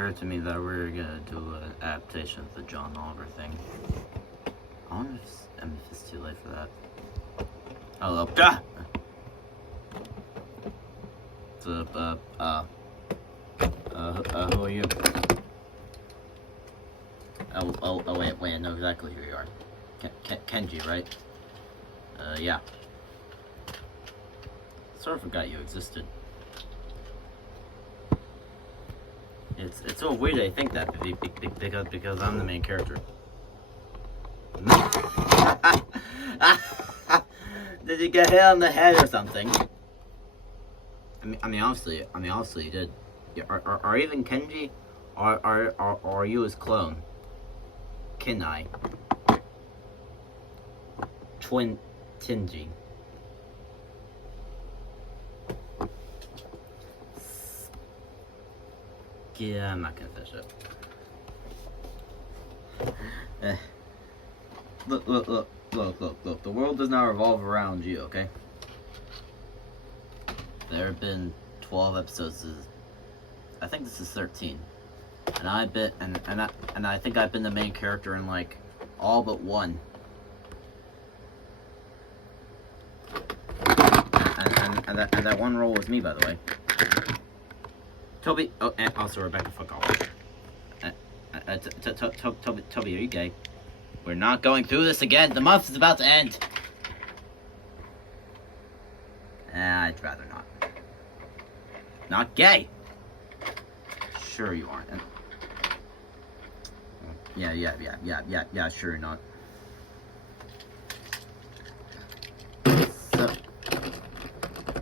occurred to me that we were gonna do an adaptation of the John Oliver thing. I wonder if it's too late for that. Hello. Ah! So, who are you? Wait, I know exactly who you are. Kenji, right? Yeah. Sort of forgot you existed. It's so weird I think that because I'm the main character. Did you get hit on the head or something? I mean, obviously you did. Yeah, are even Kenji, are you his clone? Kenai. Twin Kenji. Yeah, I'm not gonna finish it. Look. The world does not revolve around you, okay? There have been 12 episodes. I think this is 13. And I think I've been the main character in like all but one. And that one role was me, by the way. Toby, oh, and also Rebecca, fuck off. Toby, are you gay? We're not going through this again. The month is about to end. I'd rather not. Not gay. Sure you aren't. Yeah, sure you're not.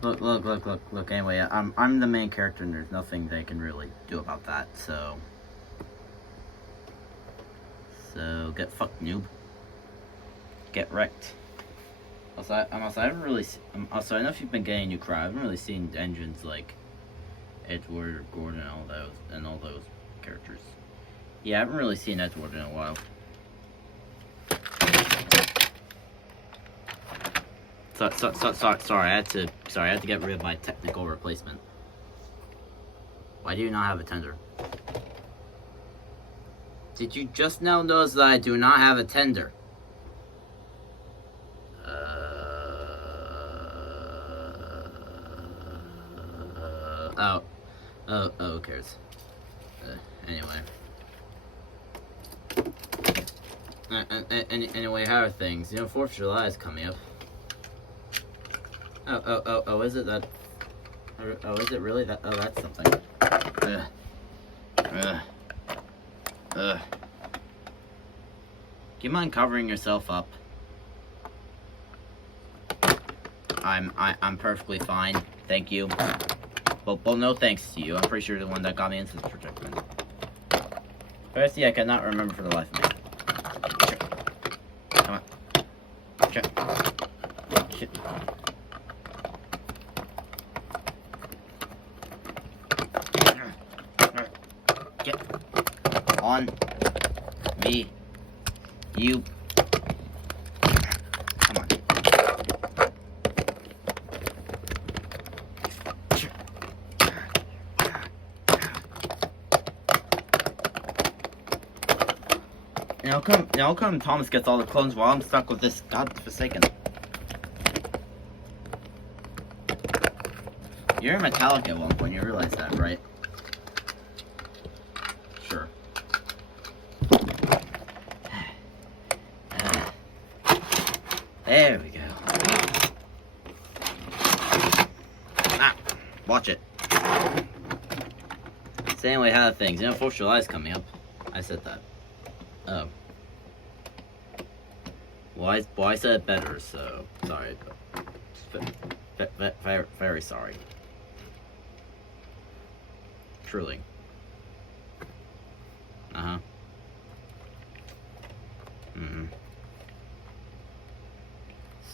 So, look, anyway, I'm the main character and there's nothing they can really do about that, so get fucked, noob. Get wrecked. Also, I haven't really also, I know if you've been getting a new crowd, I haven't really seen engines like Edward, Gordon, and all those characters. Yeah, I haven't really seen Edward in a while. Sorry, I had to get rid of my technical replacement. Why do you not have a tender? Did you just now notice that I do not have a tender? Who cares? Anyway. Anyway, how are things? You know, 4th of July is coming up. Is it that? Oh, is it really that? Oh, that's something. Do you mind covering yourself up? I'm perfectly fine, thank you. Well, no thanks to you. I'm pretty sure you're the one that got me into this predicament. Firstly, I cannot remember for the life of me. Come on. Shit. Get on me, you. Come on. Now come Thomas gets all the clones while I'm stuck with this godforsaken. You're in Metallica at one point, you realize that, right? Sure. There we go. Watch it. So anyway, how are things? You know, 4th of July is coming up. I said that. Oh. Well, I said it better, so sorry. Very sorry. Truly.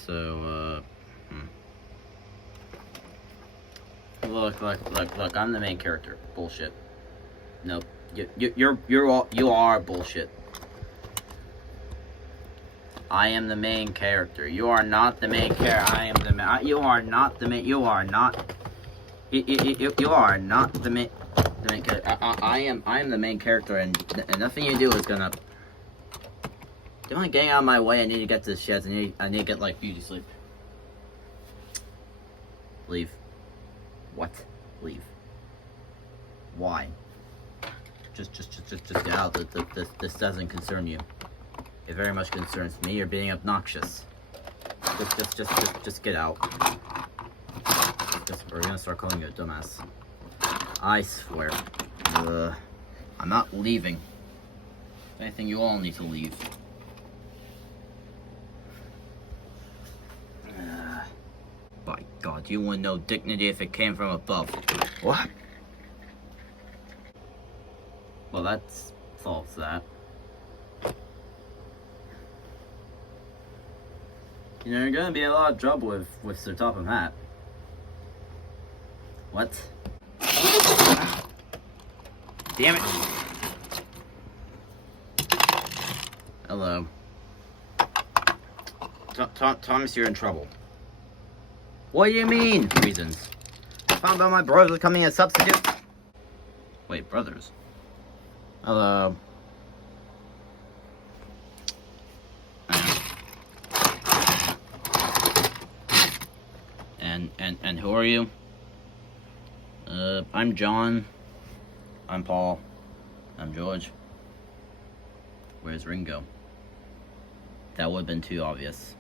So, Look, I'm the main character. Bullshit. Nope. You are bullshit. I am the main character. You are not the main character. I am the main. You are not the main. You are not. You are not the main. The main character. I am the main character, and nothing you do is gonna. Do you mind getting out of my way? I need to get to the sheds. I need to get like beauty sleep. Leave. What? Leave. Why? Just get out. This doesn't concern you. It very much concerns me. You're being obnoxious. Just get out. We're gonna start calling you a dumbass. I swear. I'm not leaving. If anything, you all need to leave. By God, you wouldn't know dignity if it came from above. What? Well, that solves that. You know, you're gonna be in a lot of trouble with Sir Topham Hatt. What? Damn it! Hello. Thomas, you're in trouble. What do you mean? Reasons. I found out my brothers were coming as substitute. Wait, brothers? Hello. And who are you? I'm John. I'm Paul. I'm George. Where's Ringo? That would have been too obvious.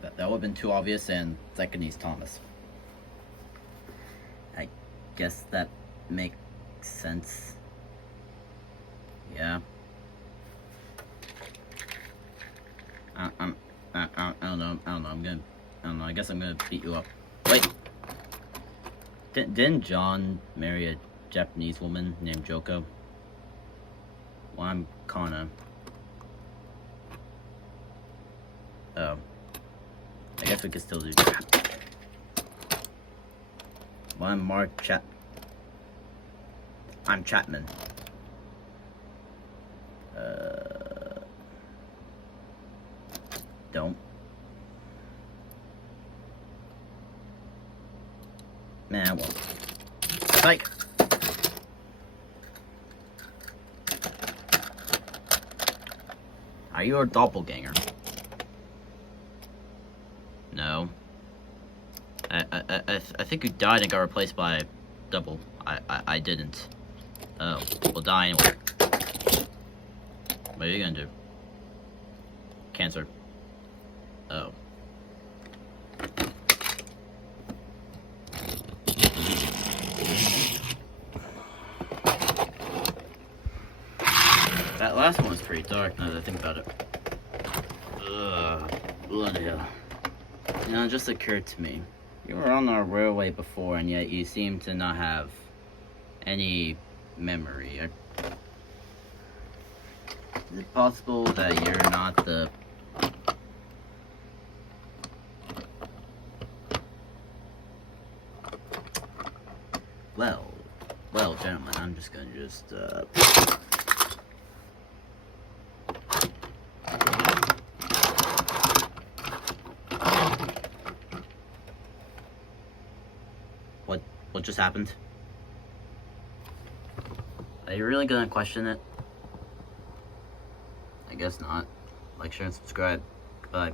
That would have been too obvious, and second he's Thomas. I guess that makes sense. Yeah. I don't know. I guess I'm gonna beat you up. Wait. Didn't John marry a Japanese woman named Joko? Well, I'm Kana. Oh. I guess we could still do that. Well, I'm I'm Chapman. Don't. Nah, well. Psych! Are you a doppelganger? No. I think you died and got replaced by a double. I didn't. Oh, we'll die anyway. What are you gonna do? Cancer. Oh. That last one was pretty dark now that I think about it. Bloody hell. You know, it just occurred to me. You were on our railway before, and yet you seem to not have any memory. Is it possible that you're not the... Well, gentlemen, I'm just gonna What just happened? Are you really gonna question it? I guess not. Like, share, and subscribe. Goodbye.